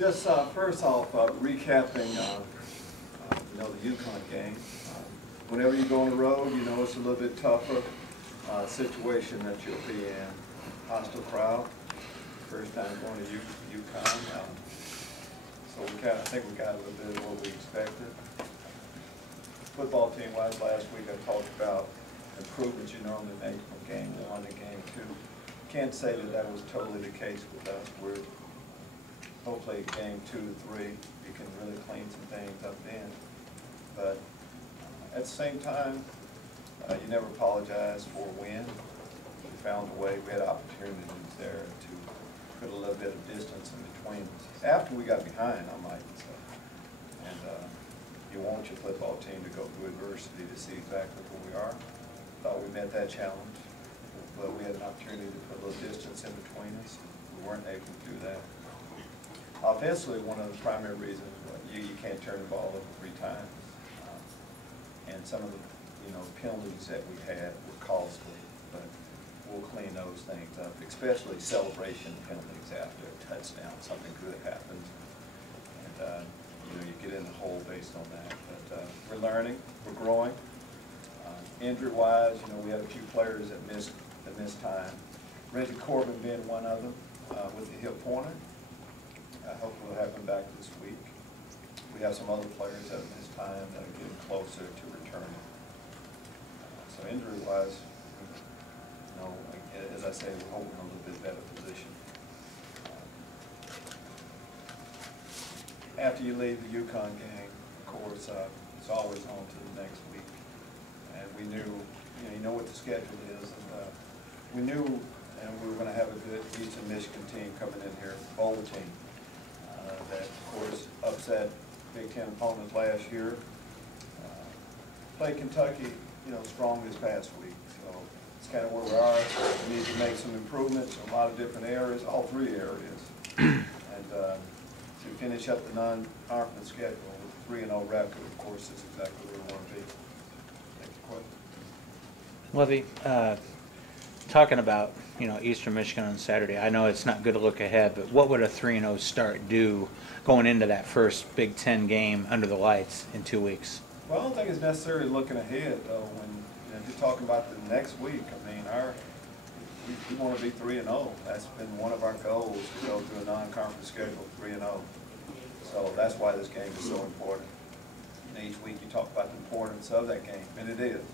Just first off, recapping, the UConn game. Whenever you go on the road, you know it's a little bit tougher situation that you'll be in. Hostile crowd, first time going to UConn. So I think we got a little bit of what we expected. Football team-wise, last week I talked about improvements you normally make from game 1 to game 2. Can't say that was totally the case with us. We're hopefully game 2 to 3, we can really clean some things up then. But at the same time, you never apologize for a win. We found a way. We had opportunities there to put a little bit of distance in between us. After we got behind, I might say. And you want your football team to go through adversity to see exactly who we are. Thought we met that challenge, but we had an opportunity to put a little distance in between us. We weren't able to do that. Offensively, one of the primary reasons you can't turn the ball over 3 times, and some of the penalties that we had were costly, but we'll clean those things up, especially celebration penalties after a touchdown. Something good happens, and you get in the hole based on that. But we're learning, we're growing. Injury-wise, we had a few players that missed time. Reggie Corbin being one of them with the hip pointer. I hope we'll have him back this week. We have some other players that have missed time that are getting closer to returning. So injury-wise, as I say, we're hoping a little bit better position. After you leave the UConn game, of course, it's always on to the next week. And we knew, you know what the schedule is, and we knew, and we were going to have a good Eastern Michigan team coming in here, bowl team. That, of course, upset Big Ten opponents last year. Played Kentucky, strong this past week. So it's kind of where we are. We need to make some improvements in a lot of different areas, all 3 areas. And to finish up the non-conference schedule with a 3-0 record, of course, is exactly where we want to be. Next question. Lovie, talking about Eastern Michigan on Saturday, I know it's not good to look ahead, but what would a 3-0 start do going into that first Big Ten game under the lights in 2 weeks? Well, I don't think it's necessarily looking ahead, though. When if you're talking about the next week, I mean, we want to be 3-0. That's been one of our goals, to go through a non-conference schedule 3-0. So that's why this game is so important. Each week you talk about the importance of that game, and it is.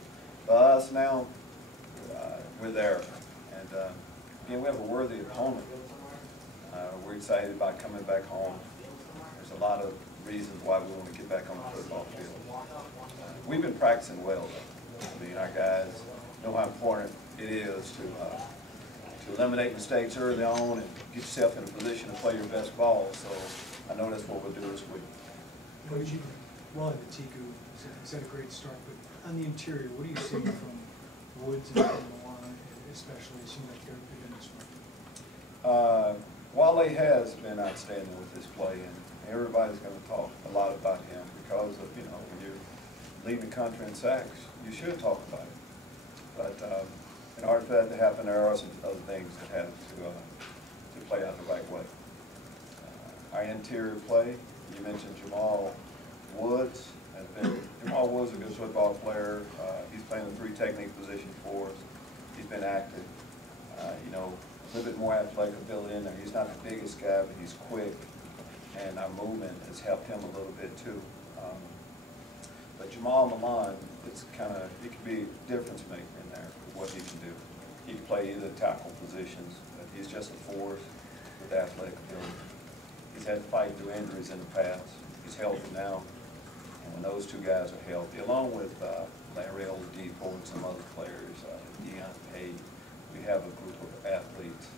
For us now, we're there. And again, we have a worthy opponent. We're excited about coming back home. There's a lot of reasons why we want to get back on the football field. We've been practicing well, though. I mean, our guys know how important it is to eliminate mistakes early on and get yourself in a position to play your best ball. So I know that's what we'll do this week. Coach, well into Tiku, he's had a great start, but on the interior, what are you seeing from Woods and Milan, especially? It seems like they're in this one. Wale has been outstanding with his play, and everybody's going to talk a lot about him because of, when you're leading the country in sacks, you should talk about it. But in order for that to happen, there are some other things that have to play out the right way. Our interior play, you mentioned Jamal Woods. Jamal Woods is a good football player. He's playing the 3 technique position for us. He's been active. A little bit more athletic ability in there. He's not the biggest guy, but he's quick, and our movement has helped him a little bit too. But Jamal Milan, he can be a difference maker in there with what he can do. He can play either tackle positions, but he's just a force with athletic ability. He's had to fight through injuries in the past. He's healthy now. And when those 2 guys are healthy, along with Larry Oladipo and some other players, Deion Payne, we have a group of athletes.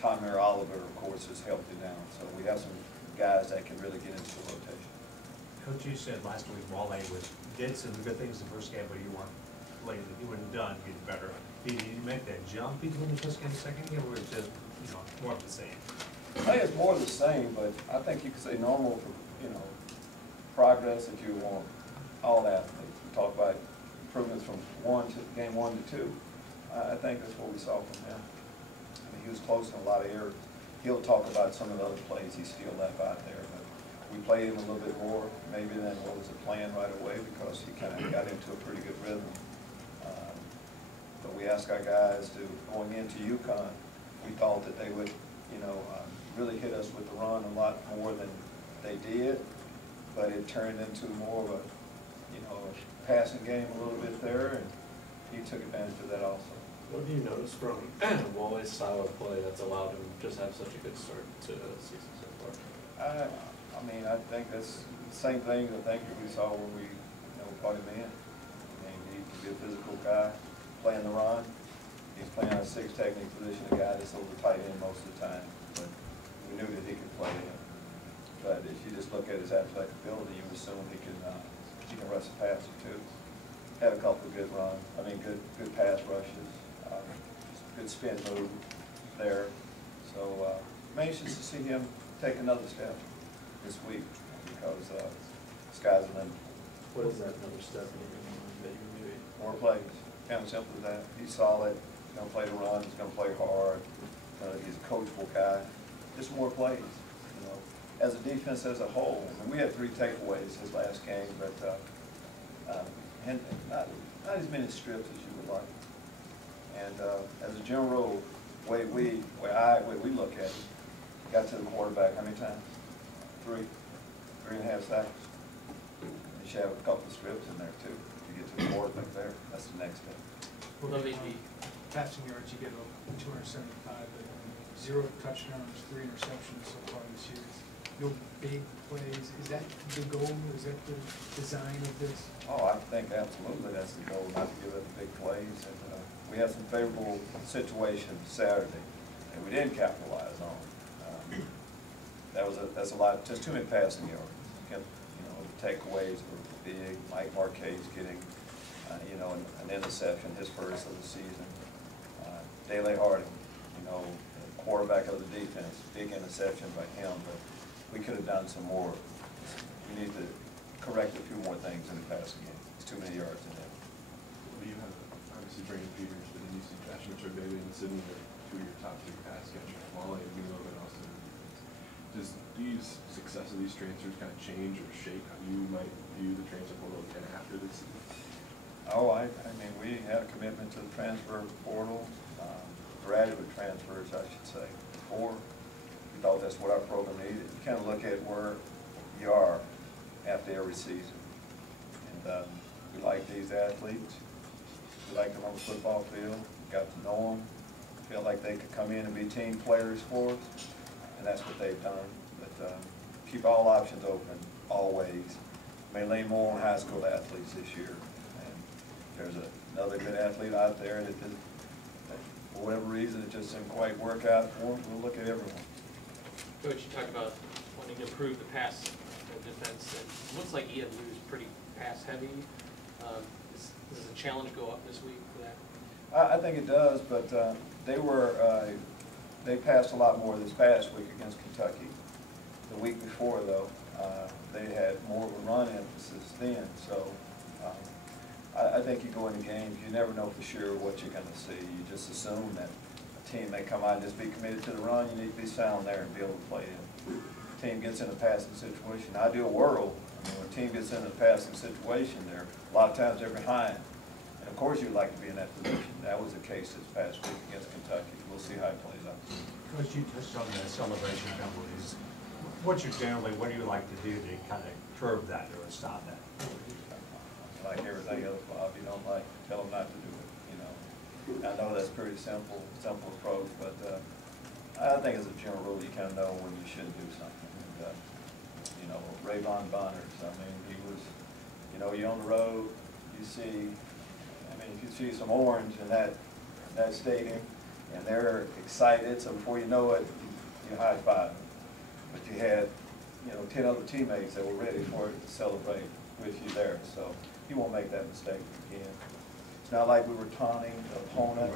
Tamir Oliver, of course, is healthy now. So we have some guys that can really get into the rotation. Coach, you said last week Wale did some good things in the first game, but you weren't lazy. You weren't done getting better. Did you make that jump between the first game and the second game, or was it just more of the same? I think it's more of the same, but I think you could say normal for progress that you want all athletes. We talk about improvements from game 1 to 2. I think that's what we saw from him. I mean, he was close in a lot of areas. He'll talk about some of the other plays he still left out there, but play him a little bit more maybe than what was the plan right away because he kind of got into a pretty good rhythm. But we asked our guys to, going into UConn, we thought that they would, really hit us with the run a lot more than they did, but it turned into more of a, passing game a little bit there, and he took advantage of that also. What have you noticed from Wally's style of play that's allowed him to just have such a good start to the season so far? I think that's the same thing I think that we saw when we brought him in. He can be a physical guy, playing the run. He's playing a 6 technique position, a guy that's over tight end most of the time. But we knew that he could play in. But if you just look at his athletic ability, you assume he can rush the passer too. Had a couple of good runs. Good pass rushes. Good spin move there. So I'm anxious to see him take another step this week because sky's the limit. What is that another step in your mind that you maybe? More plays. Kind of simple as that. He's solid. He's going to play the run. He's going to play hard. He's a coachable guy. Just more plays. As a defense as a whole, we had 3 takeaways his last game, but and not as many strips as you would like. And as a general way we look at it, got to the quarterback how many times? 3.5 sacks. You should have a couple of strips in there too to get to the quarterback there. That's the next step. Well, the passing yards, you get 275, but 0 touchdowns, 3 interceptions so far this year. No big plays. Is that the goal? Is that the design of this? Oh, I think absolutely that's the goal, not to give up the big plays. And we had some favorable situations Saturday, and we didn't capitalize on. That's a lot. Just too many passing yards. The takeaways were big. Mike Marquez getting, an interception, his first of the season. Dele Harding, quarterback of the defense, big interception by him, but we could have done some more. We need to correct a few more things in the passing game. It's too many yards in there. Well, you have obviously Brandon Peters, but then you see Josh Mitchell-Bailey and Sidney are 2 of your top 3 pass catchers. Wally and Milo and Austin. Does these success of these transfers kind of change or shape how you might view the transfer portal kind of after this season? Oh, we had a commitment to the transfer portal, graduate transfers, I should say, before. We thought that's what our program needed. You kind of look at where you are after every season. And we like these athletes. We like them on the football field. Got to know them. Feel like they could come in and be team players for us. And that's what they've done. But keep all options open, always. May lean more on high school athletes this year. And there's another good athlete out there that for whatever reason it just didn't quite work out for them. We'll look at everyone. Coach, you talked about wanting to improve the pass defense. It looks like EMU is pretty pass heavy. Does the challenge go up this week for that? I think it does, but they passed a lot more this past week against Kentucky. The week before, though, they had more of a run emphasis then. So I think you go into games, you never know for sure what you're going to see. You just assume that a team may come out and just be committed to the run. You need to be sound there and be able to play it. If a team gets in a passing situation, ideal world, when a team gets in a passing situation, a lot of times they're behind. And of course you'd like to be in that position. That was the case this past week against Kentucky. We'll see how it plays out. Coach, you touched on the celebration penalties. What do you like to do to kind of curb that or stop that? Like everything else, Bob, you don't tell them not to do it, I know that's pretty simple approach, but I think as a general rule, you kind of know when you shouldn't do something. And, Rayvon Bonners, he was, you're on the road, you see, if you see some orange in that stadium, and they're excited, so before you know it, you high-five them. But you had, 10 other teammates that were ready for it to celebrate with you there, so you won't make that mistake again. It's not like we were taunting the opponent,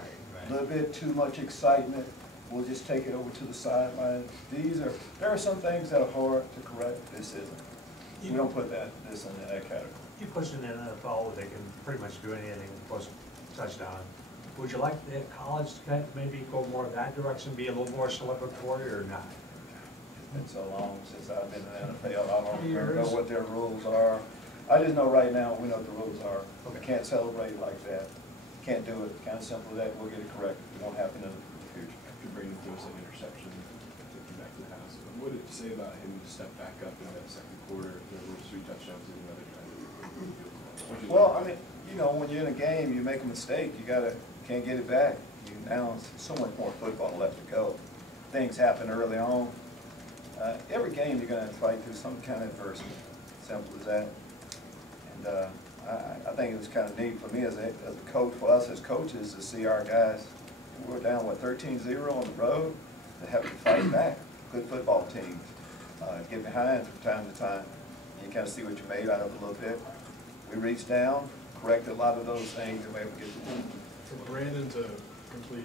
a little bit too much excitement, we'll just take it over to the sideline. There are some things that are hard to correct. This isn't. We don't put this in that category. You push in the NFL, they can pretty much do anything, push touchdown. Would you like the college to maybe go more that direction, be a little more celebratory or not? been so long since I've been in the NFL. I don't remember know what their rules are. I just know right now, we know what the rules are. We can't celebrate like that. Can't do it. Kind of simple as that. We'll get it corrected. It won't happen in the future. Could Brandon throw us an interception, take you back to the house? What did it say about him to step back up in that second quarter? There were 3 touchdowns in another drive. Well, I mean, you know, when you're in a game, you make a mistake. You can't get it back. Now so much more football left to go. Things happen early on. Every game you're going to fight through some kind of adversity. Simple as that. And I think it was kind of neat for me as a coach, for us as coaches, to see our guys. We're down, what, 13-0 on the road, to have to fight back. Good football teams get behind from time to time. And you kind of see what you made out of it a little bit. We reached down, corrected a lot of those things, and we were able to get the win. For Brandon to complete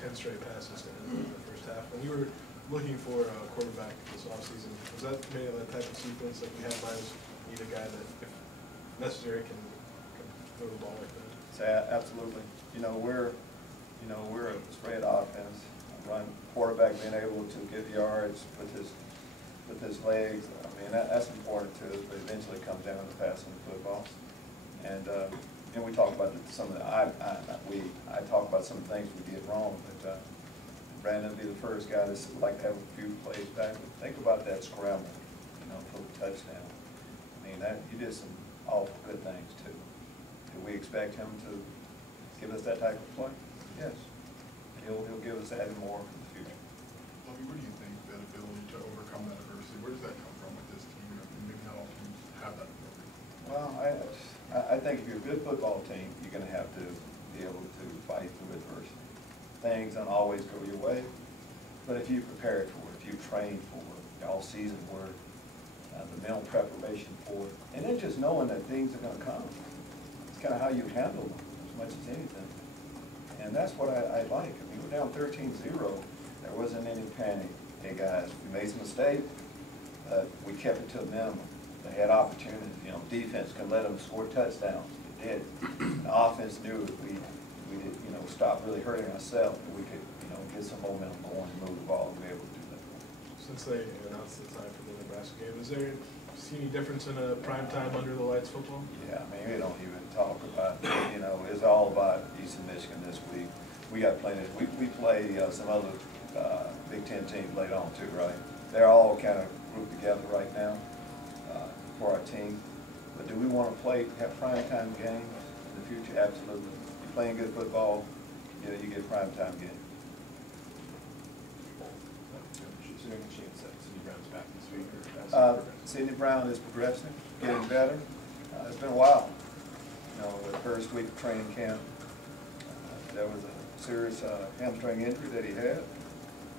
10 straight passes in the first half, when you were looking for a quarterback this offseason, was that maybe that type of sequence like we had Myers need a guy that, if necessary, can throw the ball like that? Absolutely. You know, we're a spread offense. Run quarterback being able to get yards with his legs. I mean, that's important to us, but eventually it comes down to passing the football. And we talk about some of the I talk about some things we did wrong, but Brandon would be the first guy that's like to have a few plays back. But think about that scramble, you know, for the touchdown. I mean, he did some awful good things too. Do we expect him to give us that type of play? Yes. He'll give us that and more in the future. Lovie, where do you think that ability to overcome that adversity, where does that come from with this team? And maybe not all teams have that ability. Well, I think if you're a good football team, you're going to have to be able to fight through adversity. Things don't always go your way, but if you prepare for it, if you train for it, all season work, the mental preparation for it, and then just knowing that things are going to come. It's kind of how you handle them as much as anything. And that's what I like. I mean, we're down 13-0. There wasn't any panic. Hey, guys, we made some mistakes, but we kept it to a minimum. They had opportunities. You know, defense can let them score touchdowns. It did. The offense knew if we did, you know, stop really hurting ourselves, and we could, you know, get some momentum going and move the ball and be able to do that. Since they announced the time for the Nebraska game, is there see any difference in a primetime under the lights football? Yeah, I mean, we don't even talk about, you know, it's all about Eastern Michigan this week. We got plenty, we play some other Big Ten teams later on too, right? They're all kind of grouped together right now for our team. But do we want to have primetime games in the future? Absolutely. You're playing good football, you know, you get primetime games. Is there any chance that Sidney Brown's back this week? Or Sidney Brown is progressing, getting better. It's been a while. You know, the first week of training camp, there was a serious hamstring injury that he had.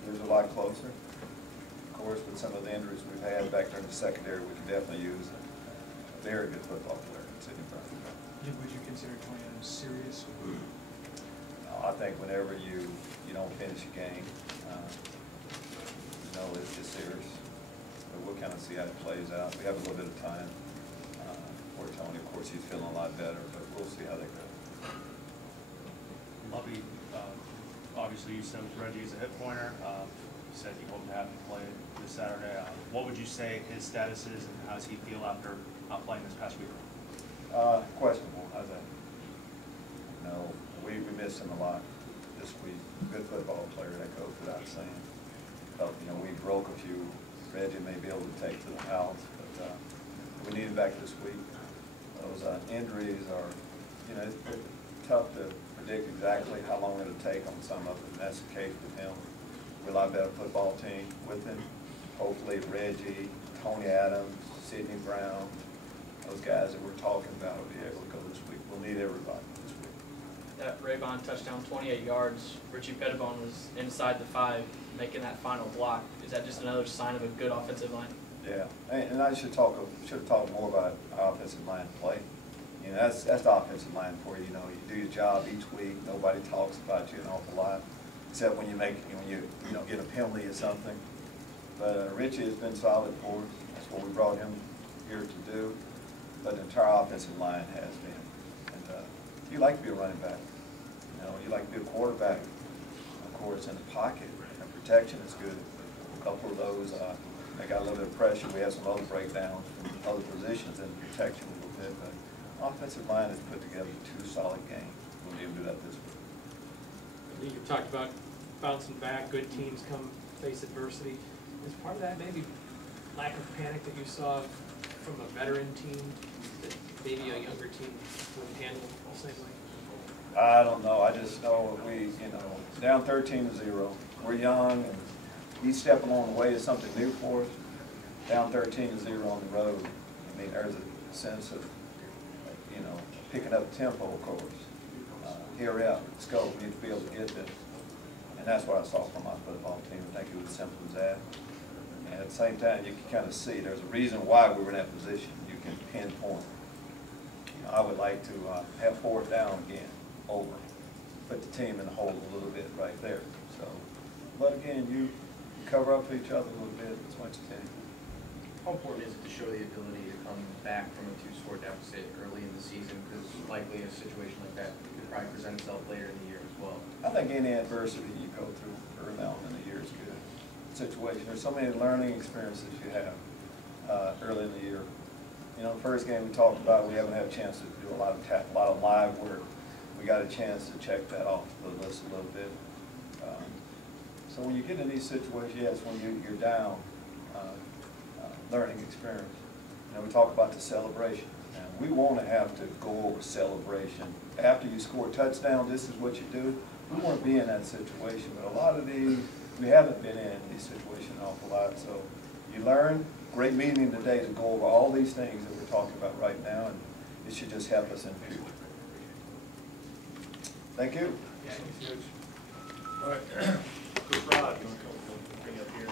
He was a lot closer. Of course, with some of the injuries we've had back there in the secondary, we can definitely use a very good football player, Sidney Brown. Would you consider 20 items serious? I think whenever you don't finish a game, you know, it's just serious. But we'll kind of see how it plays out. We have a little bit of time. For Tony, of course, he's feeling a lot better, but we'll see how that goes. Lovie, obviously you said with Reggie as a hip pointer, you said you hope to have him play this Saturday. What would you say his status is, and how does he feel after not playing this past week? Questionable. How's that? No, we missed him a lot this week. Good football player, that goes without saying. Felt, you know, we broke a few. Reggie may be able to take to the house, but we need him back this week. Those injuries are, you know, it's tough to predict exactly how long it'll take on some of them. That's the case with him. We're a lot better football team with him. Hopefully Reggie, Tony Adams, Sidney Brown, those guys that we're talking about will be able to go this week. We'll need everybody this week. That Raybon touchdown, 28 yards. Richie Pettibone was inside the 5, making that final block. Is that just another sign of a good offensive line? Yeah, and I should talk more about our offensive line play. You know, that's the offensive line for you. You know, you do your job each week. Nobody talks about you an awful lot, except when you make, you know, get a penalty or something. But Richie has been solid for us. That's what we brought him here to do. But the entire offensive line has been. And you like to be a running back. You know, you like to be a quarterback. Of course, in the pocket and protection is good. A couple of those they got a little bit of pressure. We had some other breakdowns from other positions and protection a little bit, but offensive line has put together 2 solid games. We'll be able to do that this week. You talked about bouncing back, good teams come face adversity. Is part of that maybe lack of panic that you saw from a veteran team that maybe a younger team wouldn't handle the same way? I don't know. I just know down 13-0. We're young, and each step along the way is something new for us. Down 13-0 on the road. I mean, there's a sense of, picking up tempo, of course. Hurry up, let's go. We need to be able to get this. And that's what I saw from my football team. I think it was as simple as that. And at the same time, you can kind of see there's a reason why we were in that position. You can pinpoint. I would like to have 4th down again, over. Put the team in the hole a little bit right there. So, but again, you cover up for each other a little bit as much as you can. How important is it to show the ability to come back from a 2-score deficit early in the season? Because likely a situation like that could probably present itself later in the year as well. I think any adversity you go through early on in the year is good situation. There's so many learning experiences you have early in the year. The first game we talked about, we haven't had a chance to do a lot of live work. We got a chance to check that off the list a little bit. So when you get in these situations, yes, when you're down, learning experience. We talk about the celebration. And we want to have to go over celebration. After you score a touchdown, this is what you do. We want to be in that situation, but a lot of these, we haven't been in these situations an awful lot. So you learn. Great meeting today to go over all these things that we're talking about right now, and it should just help us in the future. Thank you. All right. Chris Rod, you want to come bring up here?